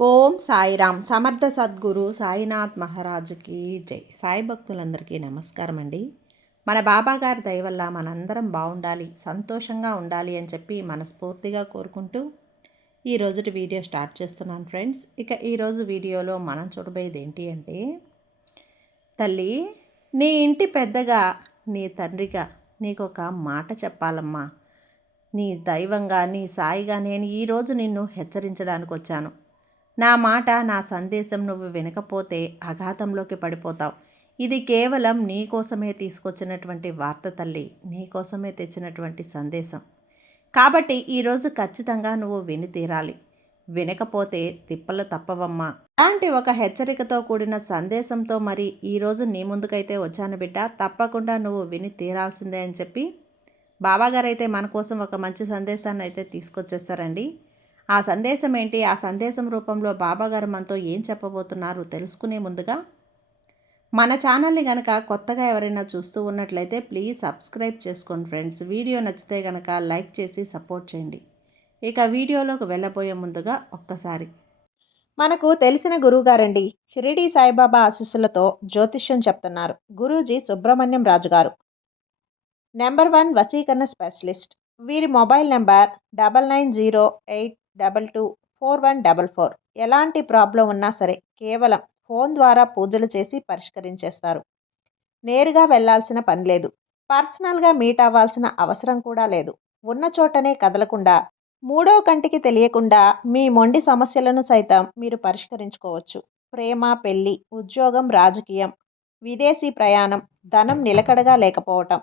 ఓం సాయిరామ్. సమర్థ సద్గురు సాయినాథ్ మహారాజుకి జై. సాయి భక్తులందరికీ నమస్కారం అండి. మన బాబా గారి దయ వల్ల మనందరం బాగుండాలి, సంతోషంగా ఉండాలి అని చెప్పి మనస్ఫూర్తిగా కోరుకుంటూ ఈరోజుటి వీడియో స్టార్ట్ చేస్తున్నాను ఫ్రెండ్స్. ఇక ఈరోజు వీడియోలో మనం చూడబోయేది ఏంటి అంటే, తల్లి నీ ఇంటి పెద్దగా, నీ తండ్రిగా నీకు ఒక మాట చెప్పాలమ్మా. నీ దైవంగా, నీ సాయిగా నేను ఈరోజు నిన్ను హెచ్చరించడానికి వచ్చాను. నా మాట, నా సందేశం నువ్వు వినకపోతే అఘాతంలోకి పడిపోతావు. ఇది కేవలం నీ కోసమే తీసుకొచ్చినటువంటి వార్త తల్లి, నీ కోసమే తెచ్చినటువంటి సందేశం. కాబట్టి ఈరోజు ఖచ్చితంగా నువ్వు విని తీరాలి. వినకపోతే తిప్పలు తప్పవమ్మా. అలాంటి ఒక హెచ్చరికతో కూడిన సందేశంతో మరి ఈరోజు నీ ముందుకైతే వచ్చాను బిడ్డ. తప్పకుండా నువ్వు విని తీరాల్సిందే అని చెప్పి బాబాగారు అయితే మన కోసం ఒక మంచి సందేశాన్ని అయితే తీసుకొచ్చేస్తారండి. ఆ సందేశం ఏంటి, ఆ సందేశం రూపంలో బాబాగారు మనతో ఏం చెప్పబోతున్నారు తెలుసుకునే ముందుగా మన ఛానల్ని కనుక కొత్తగా ఎవరైనా చూస్తూ ఉన్నట్లయితే ప్లీజ్ సబ్స్క్రైబ్ చేసుకోండి ఫ్రెండ్స్. వీడియో నచ్చితే కనుక లైక్ చేసి సపోర్ట్ చేయండి. ఇక వీడియోలోకి వెళ్ళబోయే ముందుగా ఒక్కసారి మనకు తెలిసిన గురువుగారండి, షిరిడి సాయిబాబా ఆశీస్సులతో జ్యోతిష్యం చెప్తున్నారు గురూజీ సుబ్రహ్మణ్యం రాజు గారు. నెంబర్ 1 వశీకరణ స్పెషలిస్ట్. వీరి మొబైల్ నెంబర్ 9908224144. ఎలాంటి ప్రాబ్లం ఉన్నా సరే కేవలం ఫోన్ ద్వారా పూజలు చేసి పరిష్కరించేస్తారు. నేరుగా వెళ్లాల్సిన పని లేదు. పర్సనల్గా మీట్ అవ్వాల్సిన అవసరం కూడా లేదు. ఉన్న చోటనే కదలకుండా, మూడో కంటికి తెలియకుండా మీ మొండి సమస్యలను సైతం మీరు పరిష్కరించుకోవచ్చు. ప్రేమ, పెళ్లి, ఉద్యోగం, రాజకీయం, విదేశీ ప్రయాణం, ధనం నిలకడగా లేకపోవటం,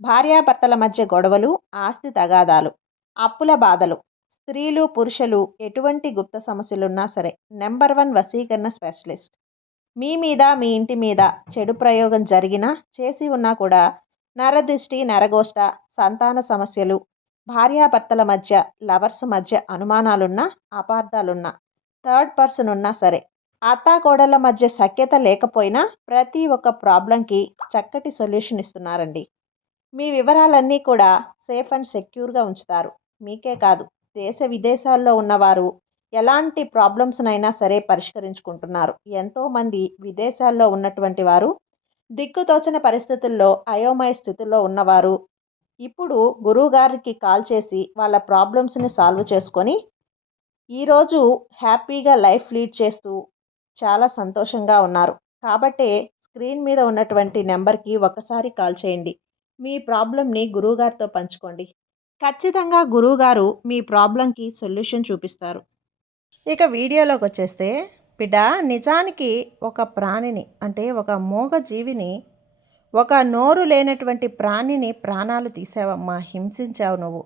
భార్యాభర్తల మధ్య గొడవలు, ఆస్తి తగాదాలు, అప్పుల బాధలు, స్త్రీలు పురుషులు ఎటువంటి గుప్త సమస్యలున్నా సరే నెంబర్ 1 వశీకరణ స్పెషలిస్ట్. మీ మీద, మీ ఇంటి మీద చెడు ప్రయోగం జరిగినా, చేసి ఉన్నా కూడా నరదృష్టి, నరగోష్ట, సంతాన సమస్యలు, భార్యాభర్తల మధ్య, లవర్స్ మధ్య అనుమానాలున్నా, అపార్థాలున్నా, థర్డ్ పర్సన్ ఉన్నా సరే, అత్తాకోడళ్ళ మధ్య సఖ్యత లేకపోయినా ప్రతి ఒక్క ప్రాబ్లంకి చక్కటి సొల్యూషన్ ఇస్తున్నారండి. మీ వివరాలన్నీ కూడా సేఫ్ అండ్ సెక్యూర్గా ఉంచుతారు. మీకే కాదు, దేశ విదేశాల్లో ఉన్నవారు ఎలాంటి ప్రాబ్లమ్స్నైనా సరే పరిష్కరించుకుంటున్నారు. ఎంతోమంది విదేశాల్లో ఉన్నటువంటి వారు, దిక్కుతోచని పరిస్థితుల్లో అయోమయ స్థితిలో ఉన్నవారు ఇప్పుడు గురువుగారికి కాల్ చేసి వాళ్ళ ప్రాబ్లమ్స్ని సాల్వ్ చేసుకొని ఈరోజు హ్యాపీగా లైఫ్ లీడ్ చేస్తూ చాలా సంతోషంగా ఉన్నారు. కాబట్టే స్క్రీన్ మీద ఉన్నటువంటి నెంబర్కి ఒకసారి కాల్ చేయండి. మీ ప్రాబ్లంని గురువుగారితో పంచుకోండి. ఖచ్చితంగా గురువుగారు మీ ప్రాబ్లంకి సొల్యూషన్ చూపిస్తారు. ఇక వీడియోలోకి వచ్చేస్తే, బిడ్డ నిజానికి ఒక ప్రాణిని, అంటే ఒక మూగ జీవిని, ఒక నోరు లేనటువంటి ప్రాణిని ప్రాణాలు తీసావమ్మా, హింసించావు నువ్వు.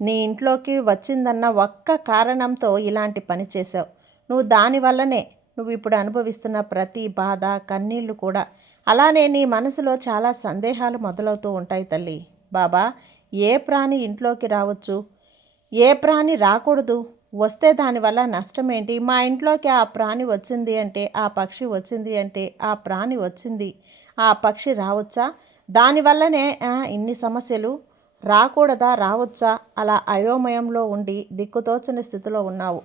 నీ ఇంట్లోకి వచ్చిందన్న ఒక్క కారణంతో ఇలాంటి పని చేసావు. నువ్వు దానివల్లనే నువ్వు ఇప్పుడు అనుభవిస్తున్న ప్రతి బాధ, కన్నీళ్ళు కూడా. అలానే నీ మనసులో చాలా సందేహాలు మొదలవుతూ ఉంటాయి తల్లి. బాబా, ఏ ప్రాణి ఇంట్లోకి రావచ్చు, ఏ ప్రాణి రాకూడదు, వస్తే దానివల్ల నష్టం ఏంటి, మా ఇంట్లోకి ఆ ప్రాణి వచ్చింది అంటే, ఆ పక్షి వచ్చింది అంటే, ఆ ప్రాణి వచ్చింది, ఆ పక్షి రావచ్చా, దానివల్లనే ఇన్ని సమస్యలు, రాకూడదా, రావచ్చా, అలా అయోమయంలో ఉండి దిక్కుతోచని స్థితిలో ఉన్నావు.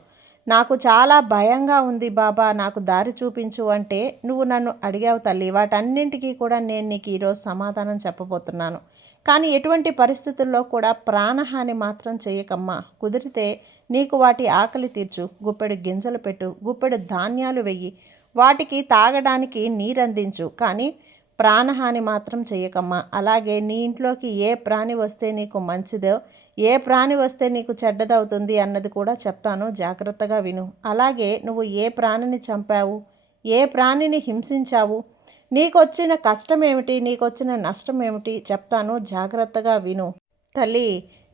నాకు చాలా భయంగా ఉంది బాబా, నాకు దారి చూపించు అంటే నువ్వు నన్ను అడిగావు తల్లి. వాటన్నింటికీ కూడా నేను నీకు ఈరోజు సమాధానం చెప్పబోతున్నాను. కానీ ఎటువంటి పరిస్థితుల్లో కూడా ప్రాణహాని మాత్రం చేయకమ్మా. కుదిరితే నీకు వాటి ఆకలి తీర్చు, గుప్పెడు గింజలు పెట్టు, గుప్పెడు ధాన్యాలు వెయ్యి, వాటికి తాగడానికి నీరందించు, కానీ ప్రాణహాని మాత్రం చేయకమ్మా. అలాగే నీ ఇంట్లోకి ఏ ప్రాణి వస్తే నీకు మంచిదో, ఏ ప్రాణి వస్తే నీకు చెడ్డదవుతుంది అన్నది కూడా చెప్తాను, జాగ్రత్తగా విను. అలాగే నువ్వు ఏ ప్రాణిని చంపావు, ఏ ప్రాణిని హింసించావు, నీకొచ్చిన కష్టం ఏమిటి, నీకొచ్చిన నష్టం ఏమిటి చెప్తాను, జాగ్రత్తగా విను. తల్లి,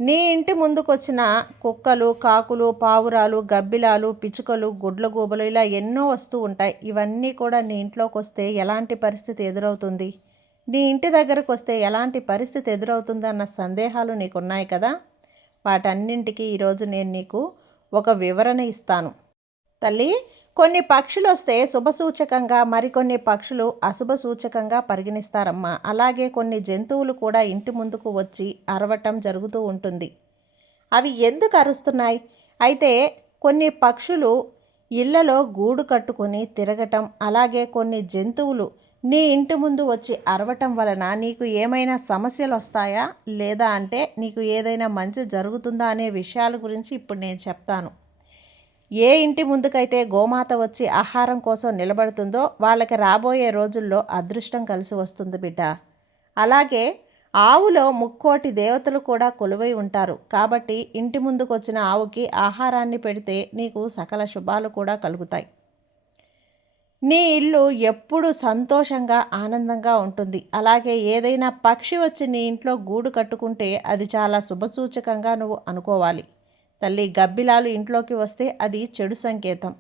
నీ ఇంటి ముందుకొచ్చిన కుక్కలు, కాకులు, పావురాలు, గబ్బిలాలు, పిచ్చుకలు, గుడ్లగూబలు ఇలా ఎన్నో వస్తూ ఉంటాయి. ఇవన్నీ కూడా నీ ఇంట్లోకి వస్తే ఎలాంటి పరిస్థితి ఎదురవుతుంది, నీ ఇంటి దగ్గరకు వస్తే ఎలాంటి పరిస్థితి ఎదురవుతుంది అన్న సందేహాలు నీకున్నాయి కదా. వాటన్నింటికి ఈరోజు నేను నీకు ఒక వివరణ ఇస్తాను తల్లి. కొన్ని పక్షులు వస్తే శుభసూచకంగా, మరికొన్ని పక్షులు అశుభ సూచకంగా పరిగణిస్తారమ్మా. అలాగే కొన్ని జంతువులు కూడా ఇంటి ముందుకు వచ్చి అరవటం జరుగుతూ ఉంటుంది. అవి ఎందుకు అరుస్తున్నాయి? అయితే కొన్ని పక్షులు ఇళ్లలో గూడు కట్టుకొని తిరగటం, అలాగే కొన్ని జంతువులు నీ ఇంటి ముందు వచ్చి అరవటం వలన నీకు ఏమైనా సమస్యలు వస్తాయా, లేదా అంటే నీకు ఏదైనా మంచి జరుగుతుందా అనే విషయాల గురించి ఇప్పుడు నేను చెప్తాను. ఏ ఇంటి ముందుకైతే గోమాత వచ్చి ఆహారం కోసం నిలబడుతుందో వాళ్ళకి రాబోయే రోజుల్లో అదృష్టం కలిసి వస్తుంది బిడ్డ. అలాగే ఆవులో ముక్కోటి దేవతలు కూడా కొలువై ఉంటారు. కాబట్టి ఇంటి ముందుకు వచ్చిన ఆవుకి ఆహారాన్ని పెడితే నీకు సకల శుభాలు కూడా కలుగుతాయి. నీ ఇల్లు ఎప్పుడు సంతోషంగా ఆనందంగా ఉంటుంది. అలాగే ఏదైనా పక్షి వచ్చి నీ ఇంట్లో గూడు కట్టుకుంటే అది చాలా శుభసూచకంగా నువ్వు అనుకోవాలి. తల్లి, గబ్బిలాలు ఇంట్లోకి వస్తే అది చెడు సంకేతం.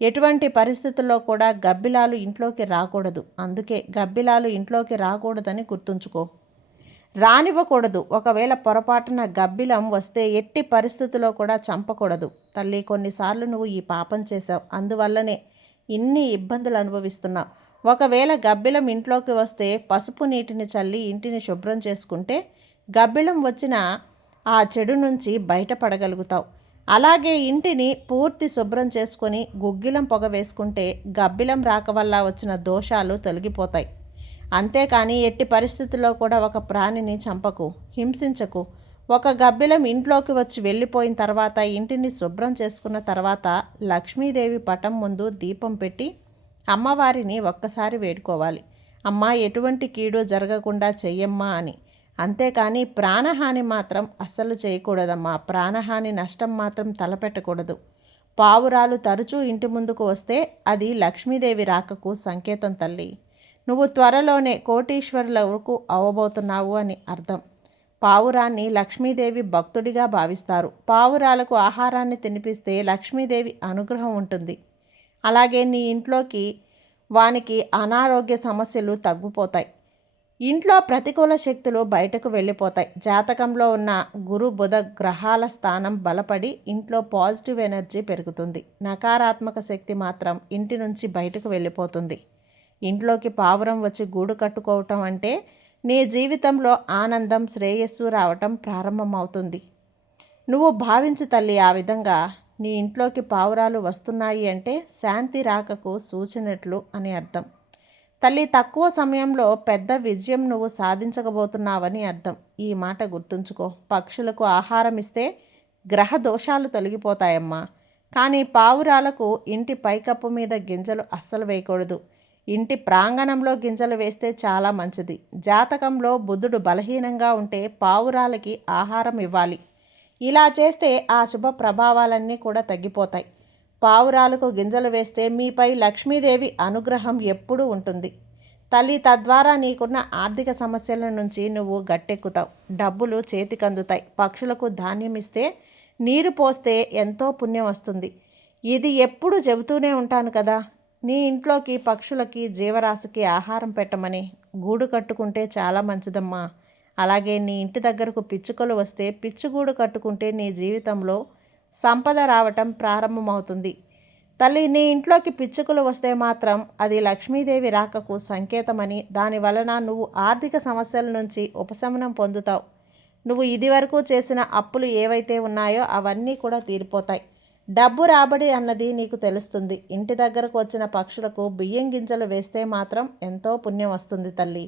ఎటువంటి పరిస్థితుల్లో కూడా గబ్బిలాలు ఇంట్లోకి రాకూడదు. అందుకే గబ్బిలాలు ఇంట్లోకి రాకూడదని గుర్తుంచుకో, రానివ్వకూడదు. ఒకవేళ పొరపాటున గబ్బిలం వస్తే ఎట్టి పరిస్థితుల్లో కూడా చంపకూడదు. తల్లి, కొన్నిసార్లు నువ్వు ఈ పాపం చేశావు, అందువల్లనే ఇన్ని ఇబ్బందులు అనుభవిస్తున్నావు. ఒకవేళ గబ్బిలం ఇంట్లోకి వస్తే పసుపు నీటిని చల్లి ఇంటిని శుభ్రం చేసుకుంటే గబ్బిలం వచ్చిన ఆ చెడు నుంచి బయటపడగలుగుతావు. అలాగే ఇంటిని పూర్తి శుభ్రం చేసుకొని గుగ్గిలం పొగ వేసుకుంటే గబ్బిలం రాక వల్ల వచ్చిన దోషాలు తొలగిపోతాయి. అంతేకాని ఎట్టి పరిస్థితుల్లో కూడా ఒక ప్రాణిని చంపకు, హింసించకు. ఒక గబ్బిలం ఇంట్లోకి వచ్చి వెళ్ళిపోయిన తర్వాత ఇంటిని శుభ్రం చేసుకున్న తర్వాత లక్ష్మీదేవి పటం ముందు దీపం పెట్టి అమ్మవారిని ఒక్కసారి వేడుకోవాలి. అమ్మ, ఎటువంటి కీడు జరగకుండా చెయ్యమ్మా అని. అంతేకాని ప్రాణహాని మాత్రం అస్సలు చేయకూడదమ్మా. ప్రాణహాని, నష్టం మాత్రం తలపెట్టకూడదు. పావురాలు తరచూ ఇంటి ముందుకు వస్తే అది లక్ష్మీదేవి రాకకు సంకేతం తల్లి. నువ్వు త్వరలోనే కోటీశ్వరులకు అవ్వబోతున్నావు అని అర్థం. పావురాన్ని లక్ష్మీదేవి భక్తుడిగా భావిస్తారు. పావురాలకు ఆహారాన్ని తినిపిస్తే లక్ష్మీదేవి అనుగ్రహం ఉంటుంది. అలాగే నీ ఇంట్లోకి వానికి అనారోగ్య సమస్యలు తగ్గిపోతాయి. ఇంట్లో ప్రతికూల శక్తులు బయటకు వెళ్ళిపోతాయి. జాతకంలో ఉన్న గురు బుధ గ్రహాల స్థానం బలపడి ఇంట్లో పాజిటివ్ ఎనర్జీ పెరుగుతుంది. నకారాత్మక శక్తి మాత్రం ఇంటి నుంచి బయటకు వెళ్ళిపోతుంది. ఇంట్లోకి పావురం వచ్చి గూడు కట్టుకోవటం అంటే నీ జీవితంలో ఆనందం, శ్రేయస్సు రావటం ప్రారంభమవుతుంది. నువ్వు భావించు తల్లి. ఆ విధంగా నీ ఇంట్లోకి పావురాలు వస్తున్నాయి అంటే శాంతి రాకకు సూచనట్లు అని అర్థం. తల్లి, తక్కువ సమయంలో పెద్ద విజయం నువ్వు సాధించకపోతున్నావని అర్థం. ఈ మాట గుర్తుంచుకో. పక్షులకు ఆహారం ఇస్తే గ్రహ దోషాలు తొలగిపోతాయమ్మా. కానీ పావురాలకు ఇంటి పైకప్పు మీద గింజలు అస్సలు వేయకూడదు. ఇంటి ప్రాంగణంలో గింజలు వేస్తే చాలా మంచిది. జాతకంలో బుధుడు బలహీనంగా ఉంటే పావురాలకి ఆహారం ఇవ్వాలి. ఇలా చేస్తే ఆ శుభ ప్రభావాలన్నీ కూడా తగ్గిపోతాయి. పావురాలకు గింజలు వేస్తే మీపై లక్ష్మీదేవి అనుగ్రహం ఎప్పుడూ ఉంటుంది తల్లి. తద్వారా నీకున్న ఆర్థిక సమస్యల నుంచి నువ్వు గట్టెక్కుతావు. డబ్బులు చేతికందుతాయి. పక్షులకు ధాన్యం ఇస్తే, నీరు పోస్తే ఎంతో పుణ్యం వస్తుంది. ఇది ఎప్పుడు చెబుతూనే ఉంటాను కదా. నీ ఇంట్లోకి పక్షులకి, జీవరాశికి ఆహారం పెట్టమని. గూడు కట్టుకుంటే చాలా మంచిదమ్మా. అలాగే నీ ఇంటి దగ్గరకు పిచ్చుకలు వస్తే పిచ్చుగూడు కట్టుకుంటే నీ జీవితంలో సంపద రావటం ప్రారంభమవుతుంది. తల్లి, నీ ఇంట్లోకి పిచ్చుకలు వస్తే మాత్రం అది లక్ష్మీదేవి రాకకు సంకేతమని, దాని వలన నువ్వు ఆర్థిక సమస్యల నుంచి ఉపశమనం పొందుతావు. నువ్వు ఇదివరకు చేసిన అప్పులు ఏవైతే ఉన్నాయో అవన్నీ కూడా తీరిపోతాయి. డబ్బు రాబడి అన్నది నీకు తెలుస్తుంది. ఇంటి దగ్గరకు వచ్చిన పక్షులకు బియ్యం గింజలు వేస్తే మాత్రం ఎంతో పుణ్యం వస్తుంది తల్లి.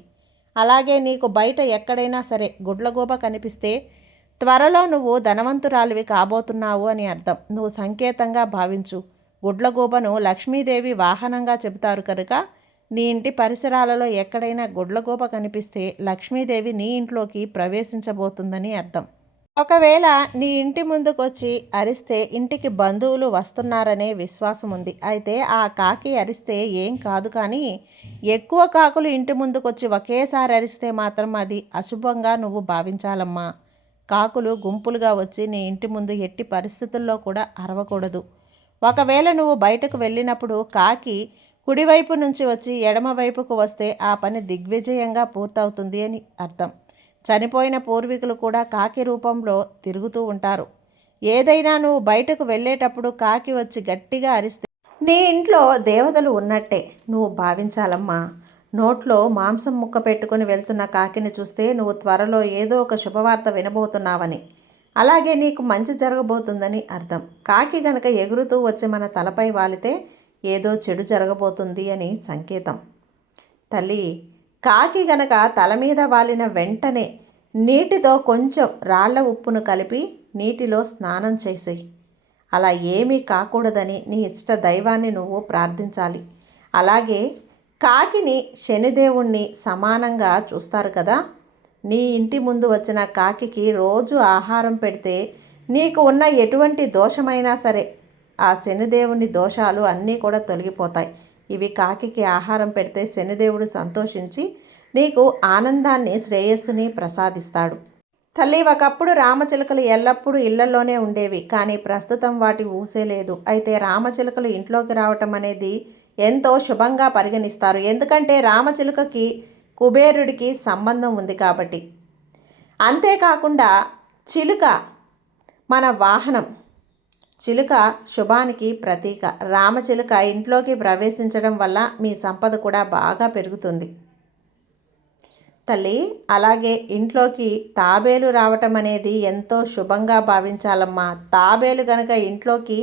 అలాగే నీకు బయట ఎక్కడైనా సరే గుడ్లగూబ కనిపిస్తే త్వరలో నువ్వు ధనవంతురాలివి కాబోతున్నావు అని అర్థం. నువ్వు సంకేతంగా భావించు. గుడ్లగూబను లక్ష్మీదేవి వాహనంగా చెబుతారు కనుక నీ ఇంటి పరిసరాలలో ఎక్కడైనా గుడ్లగూబ కనిపిస్తే లక్ష్మీదేవి నీ ఇంట్లోకి ప్రవేశించబోతుందని అర్థం. ఒకవేళ నీ ఇంటి ముందుకొచ్చి అరిస్తే ఇంటికి బంధువులు వస్తున్నారనే విశ్వాసం ఉంది. అయితే ఆ కాకి అరిస్తే ఏం కాదు, కానీ ఎక్కువ కాకులు ఇంటి ముందుకొచ్చి ఒకేసారి అరిస్తే మాత్రం అది అశుభంగా నువ్వు భావించాలమ్మా. కాకులు గుంపులుగా వచ్చి నీ ఇంటి ముందు ఎట్టి పరిస్థితుల్లో కూడా అరవకూడదు. ఒకవేళ నువ్వు బయటకు వెళ్ళినప్పుడు కాకి కుడివైపు నుంచి వచ్చి ఎడమవైపుకు వస్తే ఆ పని దిగ్విజయంగా పూర్తవుతుంది అని అర్థం. చనిపోయిన పూర్వీకులు కూడా కాకి రూపంలో తిరుగుతూ ఉంటారు. ఏదైనా నువ్వు బయటకు వెళ్ళేటప్పుడు కాకి వచ్చి గట్టిగా అరిస్తే నీ ఇంట్లో దేవతలు ఉన్నట్టే నువ్వు భావించాలమ్మా. నోట్లో మాంసం ముక్క పెట్టుకుని వెళ్తున్న కాకిని చూస్తే నువ్వు త్వరలో ఏదో ఒక శుభవార్త వినబోతున్నావని. అలాగే నీకు మంచి జరగబోతుందని అర్థం. కాకి గనక ఎగురుతూ వచ్చి మన తలపై వాలితే ఏదో చెడు జరగబోతుంది అని సంకేతం. తల్లి, కాకి గనక తల మీద వాలిన వెంటనే నీటితో కొంచెం రాళ్ల ఉప్పును కలిపి నీటిలో స్నానం చేసేయి. అలా ఏమీ కాకూడదని నీ ఇష్ట దైవాన్ని నువ్వు ప్రార్థించాలి. అలాగే కాకిని శనిదేవుణ్ణి సమానంగా చూస్తారు కదా. నీ ఇంటి ముందు వచ్చిన కాకికి రోజు ఆహారం పెడితే నీకు ఉన్న ఎటువంటి దోషమైనా సరే ఆ శనిదేవుని దోషాలు అన్నీ కూడా తొలగిపోతాయి. ఇవి కాకికి ఆహారం పెడితే శనిదేవుడు సంతోషించి నీకు ఆనందాన్ని శ్రేయస్సుని ప్రసాదిస్తాడు. తల్లి, ఒకప్పుడు రామచిలుకలు ఎల్లప్పుడూ ఇళ్లలోనే ఉండేవి, కానీ ప్రస్తుతం వాటి ఊసే లేదు. అయితే రామచిలుకలు ఇంట్లోకి రావటం అనేది ఎంతో శుభంగా పరిగణిస్తారు. ఎందుకంటే రామచిలుకకి కుబేరుడికి సంబంధం ఉంది కాబట్టి. అంతేకాకుండా చిలుక మన వాహనం. చిలుక శుభానికి ప్రతీక. రామచిలుక ఇంట్లోకి ప్రవేశించడం వల్ల మీ సంపద కూడా బాగా పెరుగుతుంది తల్లి. అలాగే ఇంట్లోకి తాబేలు రావటం అనేది ఎంతో శుభంగా భావించాలమ్మా. తాబేలు గనక ఇంట్లోకి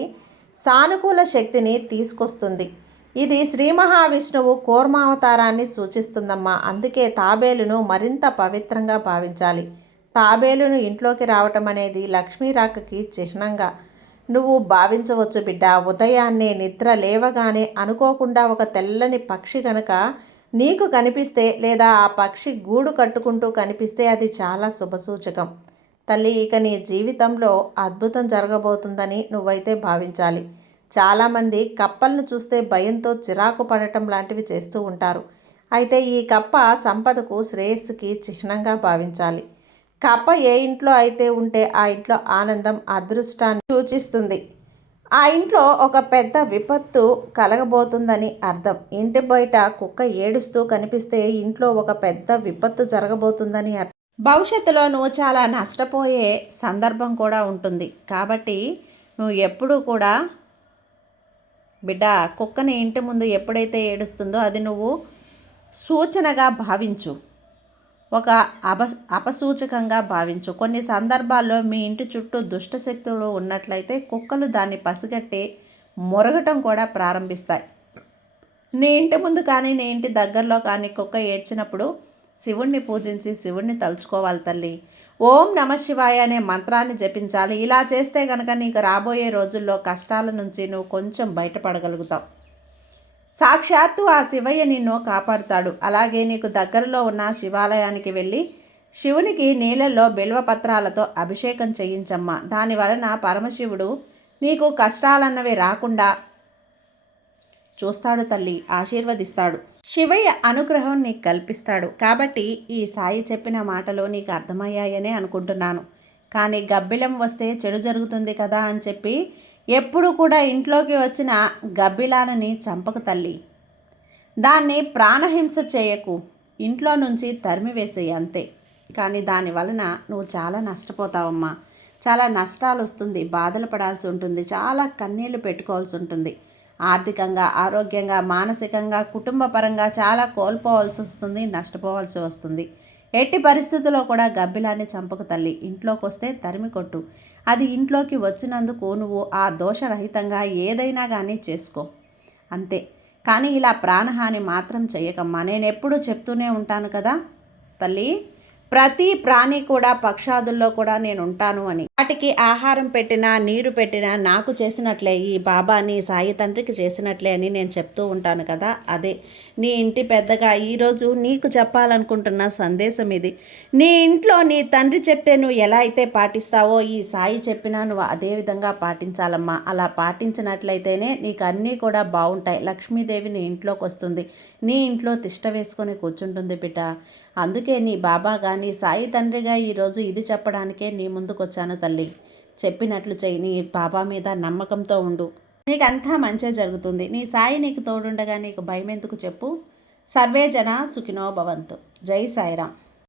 సానుకూల శక్తిని తీసుకొస్తుంది. ఇది శ్రీ మహావిష్ణువు కూర్మావతారాన్ని సూచిస్తుందమ్మా. అందుకే తాబేలును మరింత పవిత్రంగా భావించాలి. తాబేలును ఇంట్లోకి రావటం అనేది లక్ష్మీ రాకకి చిహ్నంగా నువ్వు భావించవచ్చు బిడ్డ. ఉదయాన్నే నిద్ర లేవగానే అనుకోకుండా ఒక తెల్లని పక్షి కనుక నీకు కనిపిస్తే, లేదా ఆ పక్షి గూడు కట్టుకుంటూ కనిపిస్తే అది చాలా శుభసూచకం తల్లి. ఇక నీ జీవితంలో అద్భుతం జరగబోతుందని నువ్వైతే భావించాలి. చాలామంది కప్పలను చూస్తే భయంతో చిరాకు పడటం లాంటివి చేస్తూ ఉంటారు. అయితే ఈ కప్ప సంపదకు శ్రేయస్సుకి చిహ్నంగా భావించాలి. కప్ప ఏ ఇంట్లో అయితే ఉంటే ఆ ఇంట్లో ఆనందం, అదృష్టాన్ని సూచిస్తుంది. ఆ ఇంట్లో ఒక పెద్ద విపత్తు కలగబోతుందని అర్థం. ఇంటి బయట కుక్క ఏడుస్తూ కనిపిస్తే ఇంట్లో ఒక పెద్ద విపత్తు జరగబోతుందని అర్థం. భవిష్యత్తులో నువ్వు చాలా నష్టపోయే సందర్భం కూడా ఉంటుంది. కాబట్టి నువ్వు ఎప్పుడూ కూడా బిడ్డ, కుక్కని ఇంటి ముందు ఎప్పుడైతే ఏడుస్తుందో అది నువ్వు సూచనగా భావించు, ఒక అపసూచకంగా భావించు. కొన్ని సందర్భాల్లో మీ ఇంటి చుట్టూ దుష్టశక్తులు ఉన్నట్లయితే కుక్కలు దాన్ని పసిగట్టి మొరగటం కూడా ప్రారంభిస్తాయి. నీ ఇంటి ముందు కానీ నీ ఇంటి దగ్గరలో కానీ కుక్క ఏడ్చినప్పుడు శివుణ్ణి పూజించి శివుణ్ణి తలుచుకోవాలి తల్లి. ఓం నమ శివాయ అనే మంత్రాన్ని జపించాలి. ఇలా చేస్తే కనుక నీకు రాబోయే రోజుల్లో కష్టాల నుంచి నువ్వు కొంచెం బయటపడగలుగుతావు. సాక్షాత్తు ఆ శివయ్య నిన్ను కాపాడుతాడు. అలాగే నీకు దగ్గరలో ఉన్న శివాలయానికి వెళ్ళి శివునికి నీళ్ళల్లో బిల్వపత్రాలతో అభిషేకం చేయించమ్మా. దానివలన పరమశివుడు నీకు కష్టాలన్నవి రాకుండా చూస్తాడు తల్లి, ఆశీర్వదిస్తాడు. శివయ్య అనుగ్రహం నీకు కల్పిస్తాడు. కాబట్టి ఈ సాయి చెప్పిన మాటలు నీకు అర్థమయ్యాయనే అనుకుంటున్నాను. కానీ గబ్బిలం వస్తే చెడు జరుగుతుంది కదా అని చెప్పి ఎప్పుడు కూడా ఇంట్లోకి వచ్చిన గబ్బిలాలని చంపకు తల్లి. దాన్ని ప్రాణహింస చేయకు, ఇంట్లో నుంచి తరిమివేసేయి అంతే. కానీ దాని వలన నువ్వు చాలా నష్టపోతావమ్మా. చాలా నష్టాలు వస్తుంది, బాధలు పడాల్సి ఉంటుంది, చాలా కన్నీళ్లు పెట్టుకోవాల్సి ఉంటుంది. ఆర్థికంగా, ఆరోగ్యంగా, మానసికంగా, కుటుంబ పరంగా చాలా కోల్పోవాల్సి వస్తుంది, నష్టపోవాల్సి వస్తుంది. ఎట్టి పరిస్థితుల్లో కూడా గబ్బిలాన్ని చంపకు తల్లి. ఇంట్లోకి వస్తే తరిమి కొట్టు. అది ఇంట్లోకి వచ్చినందుకు నువ్వు ఆ దోషరహితంగా ఏదైనా కానీ చేసుకో అంతే. కానీ ఇలా ప్రాణహాని మాత్రం చేయకమ్మా. నేను ఎప్పుడూ చెప్తూనే ఉంటాను కదా తల్లి, ప్రతి ప్రాణి కూడా పక్షాదుల్లో కూడా నేను ఉంటాను అని. వాటికి ఆహారం పెట్టినా నీరు పెట్టినా నాకు చేసినట్లే, ఈ బాబాని సాయి తండ్రికి చేసినట్లే అని నేను చెప్తూ ఉంటాను కదా. అదే నీ ఇంటి పెద్దగా ఈరోజు నీకు చెప్పాలనుకుంటున్న సందేశం ఇది. నీ ఇంట్లో నీ తండ్రి చెప్తే నువ్వు ఎలా అయితే పాటిస్తావో ఈ సాయి చెప్పినా నువ్వు అదే విధంగా పాటించాలమ్మా. అలా పాటించినట్లయితేనే నీకు అన్నీ కూడా బాగుంటాయి. లక్ష్మీదేవి నీ ఇంట్లోకి వస్తుంది, నీ ఇంట్లో తిష్ట వేసుకొని కూర్చుంటుంది బిడ్డ. అందుకే నీ బాబాగా, నీ సాయి తండ్రిగా ఈరోజు ఇది చెప్పడానికే నీ ముందుకు వచ్చాను తల్లి. చెప్పినట్లు చెయ్యి. నీ బాబా మీద నమ్మకంతో ఉండు, నీకంతా మంచి జరుగుతుంది. నీ సాయి నీకు తోడుండగా నీకు భయం ఎందుకు చెప్పు. సర్వే జన సుఖినో భవంతు. జై సాయిరాం.